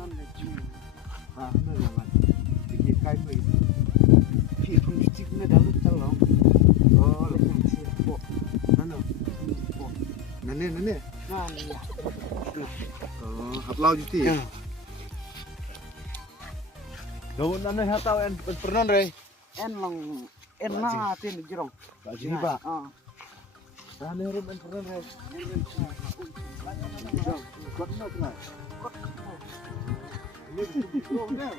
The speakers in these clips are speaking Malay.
non là chứ nó là mà cái cái mình khi không chích nó đã lúc tao lòng oh là không chích bộ nó nè nó này à hạt lau jadi đâu nó hạt tao en pernah rồi en lòng en na tên gì rong tak jadi pak à ini rum en pernah rồi kau nak kenal ini belum dah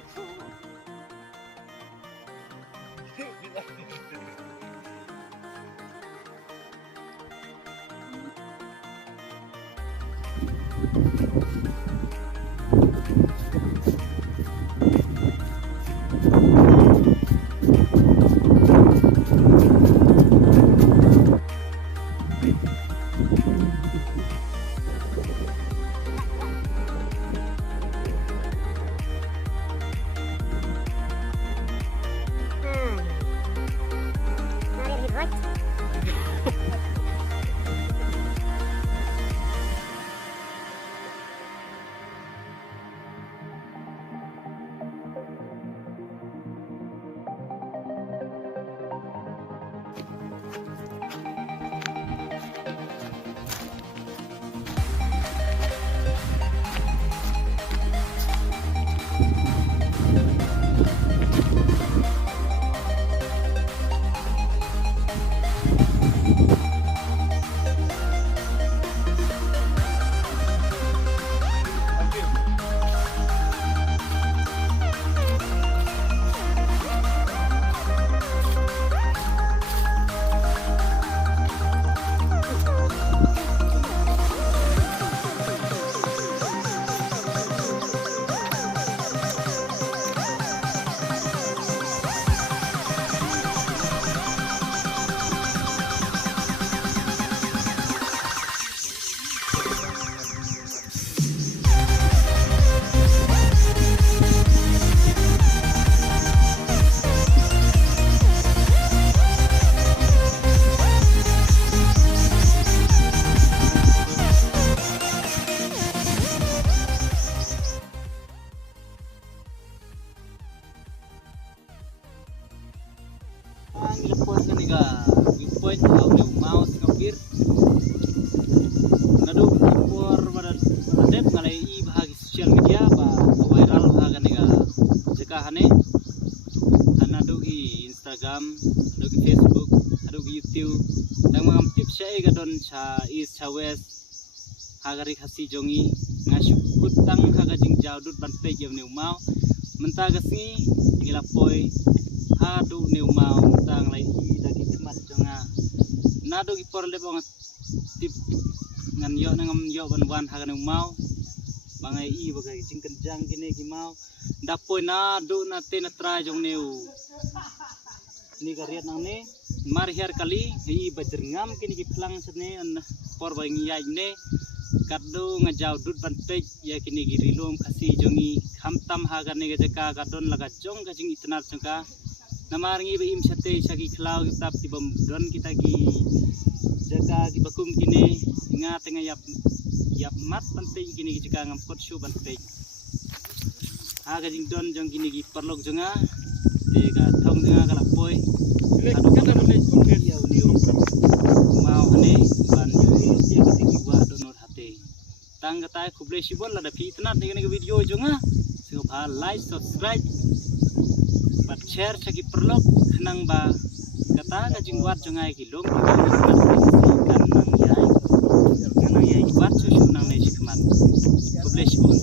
Point kan niga point au ne mouse ngapir nadu por badan adep ngalai I bahagi sosial media ba viral bahaga niga jeka hane anadu I Instagram adu I Facebook adu I YouTube dang mangam tips syai gadon cha east cha west hagari khasi jongi ngasuk kutang haga jing jaudut ban pe jam ne mau menta gasni gila poi adu ne mau tang lai dagi kemat jonga nado gi por le bong tip ngan yo nangam yo ban wan haga ne mau bangai I bagai jing kenjang kini gi mau dapoi nado na te na tra jong neu ni gariat nang ne mar her kali I bajrngam kini gi plang sene por bai ngiyai ne kaddo ngajau dut ban pe ya kini gi rilom khasi jongi khamtam haga ne jeka gadon laga jong ka jing itnar jongka namarangi be im sate sagi klau tap di bom don kita gi jaga di bakum kini nga tengah yap mat penting kini jika ngampot shu penting aga jing don jong kini gi perlok jonga tega thong jonga kala poi adu kata bole ya uni mau hane ban yu sia kiti gi wa donor hate tang kata kuble sibon la da fitnat ni video jonga sing ba like subscribe share sagi perlok kenang ba kata gajing wat jongai kilong kanang yai wat susu nang ne sikmat kuble sibon